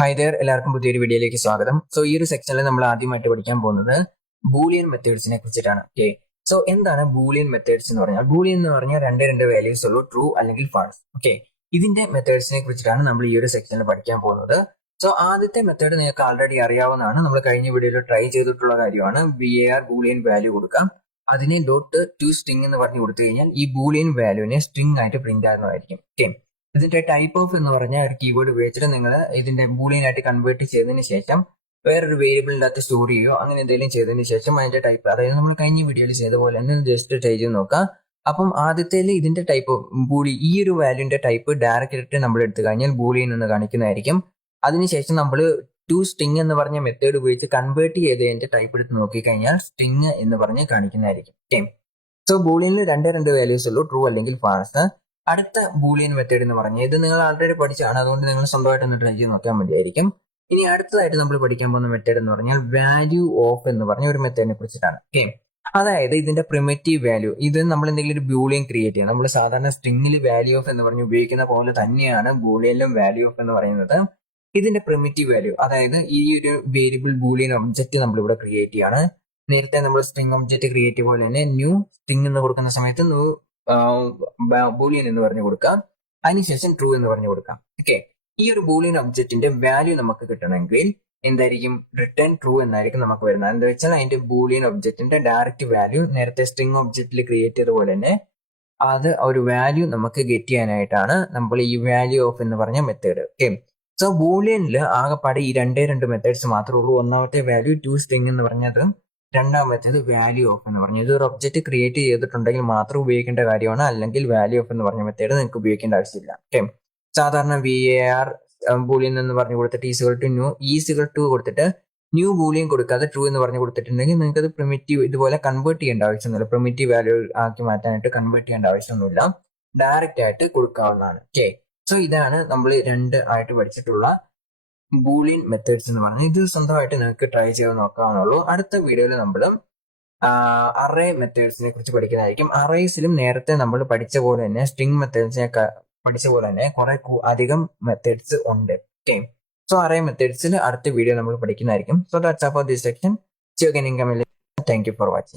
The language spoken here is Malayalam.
ഹായ് ദർ, എല്ലാവർക്കും പുതിയൊരു വീഡിയോയിലേക്ക് സ്വാഗതം. ഈ ഒരു സെക്ഷനിൽ നമ്മൾ ആദ്യമായിട്ട് പഠിക്കാൻ പോകുന്നത് ബൂളിയൻ മെത്തേഡ്സിനെ കുറിച്ചിട്ടാണ്. ഓക്കെ, എന്താണ് ബൂളിയൻ മെത്തേഡ്സ് എന്ന് പറഞ്ഞാൽ? ബൂളിയൻ എന്ന് പറഞ്ഞാൽ രണ്ട് വാല്യൂസ് ഉള്ളൂ, ട്രൂ അല്ലെങ്കിൽ ഫാൾസ്. ഓക്കെ, ഇതിന്റെ മെത്തേഡ്സിനെ കുറിച്ചിട്ടാണ് നമ്മൾ ഈ ഒരു സെക്ഷനിൽ പഠിക്കാൻ പോകുന്നത്. ആദ്യത്തെ മെത്തേഡ് നിങ്ങൾക്ക് ആൾറെഡി അറിയാവുന്നതാണ്, നമ്മൾ കഴിഞ്ഞ വീഡിയോയിൽ ട്രൈ ചെയ്തിട്ടുള്ള കാര്യമാണ്. VAR ബൂളിയൻ വാല്യൂ കൊടുക്കാം, അതിനെ ഡോട്ട് ടു സ്ട്രിംഗ് എന്ന് പറഞ്ഞു കൊടുത്തു കഴിഞ്ഞാൽ ഈ ബൂളിയൻ വാല്യൂവിനെ സ്ട്രിംഗ് ആയിട്ട് പ്രിന്റ് ആകുന്നതായിരിക്കും. ഓക്കെ, ഇതിന്റെ ടൈപ്പ് ഓഫ് എന്ന് പറഞ്ഞാൽ ഒരു കീവേഡ് ഉപയോഗിച്ചിട്ട് നിങ്ങൾ ഇതിന്റെ ബൂളിയൻ ആയിട്ട് കൺവേർട്ട് ചെയ്തതിന് ശേഷം വേറൊരു വേരിയബിളിന്റെ അകത്ത് സ്റ്റോർ ചെയ്യുകയോ അങ്ങനെ എന്തെങ്കിലും ചെയ്തതിന് ശേഷം അതിന്റെ ടൈപ്പ്, അതായത് നമ്മൾ കഴിഞ്ഞ വീഡിയോയിൽ ചെയ്ത പോലെ തന്നെ ജസ്റ്റ് ട്രൈ ചെയ്ത് നോക്കാം. അപ്പം ആദ്യത്തേല് ഇതിന്റെ ടൈപ്പ് ഈ ഒരു വാല്യൂന്റെ ടൈപ്പ് ഡയറക്റ്റ് നമ്മൾ എടുത്തു കഴിഞ്ഞാൽ ബൂളിയൻ എന്ന് കാണിക്കുന്നതായിരിക്കും. അതിനുശേഷം നമ്മൾ ടു സ്ട്രിംഗ് എന്ന് പറഞ്ഞ മെത്തേഡ് ഉപയോഗിച്ച് കൺവേർട്ട് ചെയ്തതിന്റെ ടൈപ്പ് എടുത്ത് നോക്കിക്കഴിഞ്ഞാൽ സ്ട്രിംഗ് എന്ന് പറഞ്ഞ് കാണിക്കുന്നതായിരിക്കും. ഓക്കെ, ബൂളിയനിൽ രണ്ട് വാല്യൂസ് ഉള്ളൂ, ട്രൂ അല്ലെങ്കിൽ ഫാൾസ്. അടുത്ത ബൂളിയൻ മെത്തേഡ് എന്ന് പറഞ്ഞാൽ ഇത് നിങ്ങൾ ആൾറെഡി പഠിച്ചാണ്, അതുകൊണ്ട് നിങ്ങൾ സ്വന്തമായിട്ട് ഒന്ന് ട്രൈ ചെയ്ത് നോക്കാൻ മതിയായിരിക്കും. ഇനി അടുത്തതായിട്ട് നമ്മൾ പഠിക്കാൻ പോകുന്ന മെത്തേഡ് എന്ന് പറഞ്ഞാൽ വാല്യൂ ഓഫ് എന്ന് പറഞ്ഞ ഒരു മെത്തേഡിനെ കുറിച്ചിട്ടാണ്. ഓക്കെ, അതായത് ഇതിന്റെ പ്രിമിറ്റീവ് വാല്യൂ, ഇത് നമ്മൾ എന്തെങ്കിലും ഒരു ബൂളിയൻ ക്രിയേറ്റ് ചെയ്യാം. നമ്മൾ സാധാരണ സ്ട്രിംഗിൽ വാല്യൂ ഓഫ് എന്ന് പറഞ്ഞ് ഉപയോഗിക്കുന്ന പോലെ തന്നെയാണ് ബൂളിയനിലും വാല്യൂ ഓഫ് എന്ന് പറയുന്നത്. ഇതിന്റെ പ്രിമിറ്റീവ് വാല്യൂ, അതായത് ഈ ഒരു വേരിയബിൾ ബൂളിയൻ ഒബ്ജക്റ്റ് നമ്മൾ ഇവിടെ ക്രിയേറ്റ് ചെയ്യാണ്. നേരത്തെ നമ്മൾ സ്ട്രിംഗ് ഒബ്ജക്റ്റ് ക്രിയേറ്റ് പോലെ തന്നെ ന്യൂ സ്ട്രിംഗ് എന്ന് കൊടുക്കുന്ന സമയത്ത് ബൂളിയൻ എന്ന് പറഞ്ഞു കൊടുക്കാം, അതിനുശേഷം ട്രൂ എന്ന് പറഞ്ഞു കൊടുക്കാം. ഓക്കെ, ഈ ഒരു ബൂളിയൻ ഒബ്ജക്റ്റിന്റെ വാല്യൂ നമുക്ക് കിട്ടണമെങ്കിൽ എന്തായിരിക്കും? റിട്ടേൺ ട്രൂ എന്നായിരിക്കും നമുക്ക് വരുന്നത്. എന്താ വെച്ചാൽ അതിന്റെ ബൂളിയൻ ഒബ്ജക്റ്റിന്റെ ഡയറക്റ്റ് വാല്യൂ നേരത്തെ സ്ട്രിംഗ് ഒബ്ജക്റ്റിൽ ക്രിയേറ്റ് ചെയ്ത പോലെ തന്നെ അത് ഒരു വാല്യൂ നമുക്ക് ഗെറ്റ് ചെയ്യാനായിട്ടാണ് നമ്മൾ ഈ വാല്യൂ ഓഫ് എന്ന് പറഞ്ഞ മെത്തേഡ്. ഓക്കെ, ബൂളിയനിൽ ആകെപ്പാടെ ഈ രണ്ട് മെത്തേഡ്സ് മാത്രമേ ഉള്ളൂ. ഒന്നാമത്തെ വാല്യൂ ടു സ്ട്രിംഗ് എന്ന് പറഞ്ഞത്, രണ്ടാമത്തേത് വാല്യൂ ഓഫ് എന്ന് പറഞ്ഞത്. ഇത് ഒരു ഒബ്ജക്റ്റ് ക്രിയേറ്റ് ചെയ്തിട്ടുണ്ടെങ്കിൽ മാത്രം ഉപയോഗിക്കേണ്ട കാര്യമാണ്, അല്ലെങ്കിൽ വാല്യൂ ഓഫ് എന്ന് പറഞ്ഞ മെത്തേഡ് നിങ്ങൾക്ക് ഉപയോഗിക്കേണ്ട ആവശ്യമില്ല. ഓക്കെ, സാധാരണ VAR ബൂളിയൻ എന്ന് പറഞ്ഞു കൊടുത്തിട്ട് ഈസികൾ ടു കൊടുത്തിട്ട് ന്യൂ ബൂളിയൻ കൊടുക്കാതെ ട്രൂ എന്ന് പറഞ്ഞു കൊടുത്തിട്ടുണ്ടെങ്കിൽ നിങ്ങൾക്ക് അത് പ്രിമിറ്റീവ് ഇതുപോലെ കൺവേർട്ട് ചെയ്യേണ്ട ആവശ്യമൊന്നുമില്ല. പ്രിമിറ്റീവ് വാല്യൂ ആക്കി മാറ്റാനായിട്ട് കൺവേർട്ട് ചെയ്യേണ്ട ആവശ്യമൊന്നുമില്ല, ഡയറക്റ്റ് ആയിട്ട് കൊടുക്കാവുന്നതാണ്. ഓക്കെ, ഇതാണ് നമ്മൾ ആയിട്ട് പഠിച്ചിട്ടുള്ള ബൂളിയൻ മെത്തേഡ്സ് എന്ന് പറഞ്ഞാൽ. ഇത് സ്വന്തമായിട്ട് നിങ്ങൾക്ക് ട്രൈ ചെയ്ത് നോക്കാവുന്നുള്ളൂ. അടുത്ത വീഡിയോയിൽ നമ്മൾ അറേ മെത്തേഡ്സിനെ കുറിച്ച് പഠിക്കുന്നതായിരിക്കും. അറേസിലും നേരത്തെ നമ്മൾ പഠിച്ച പോലെ തന്നെ സ്ട്രിംഗ് മെത്തേഡ്സിനെ പഠിച്ച പോലെ തന്നെ കുറെ അധികം മെത്തേഡ്സ് ഉണ്ട്. ഓക്കെ, അറേ മെത്തേഡ്സിൽ അടുത്ത വീഡിയോ നമ്മൾ പഠിക്കുന്നതായിരിക്കും. That's all for this section. See you again in coming. Thank you for watching.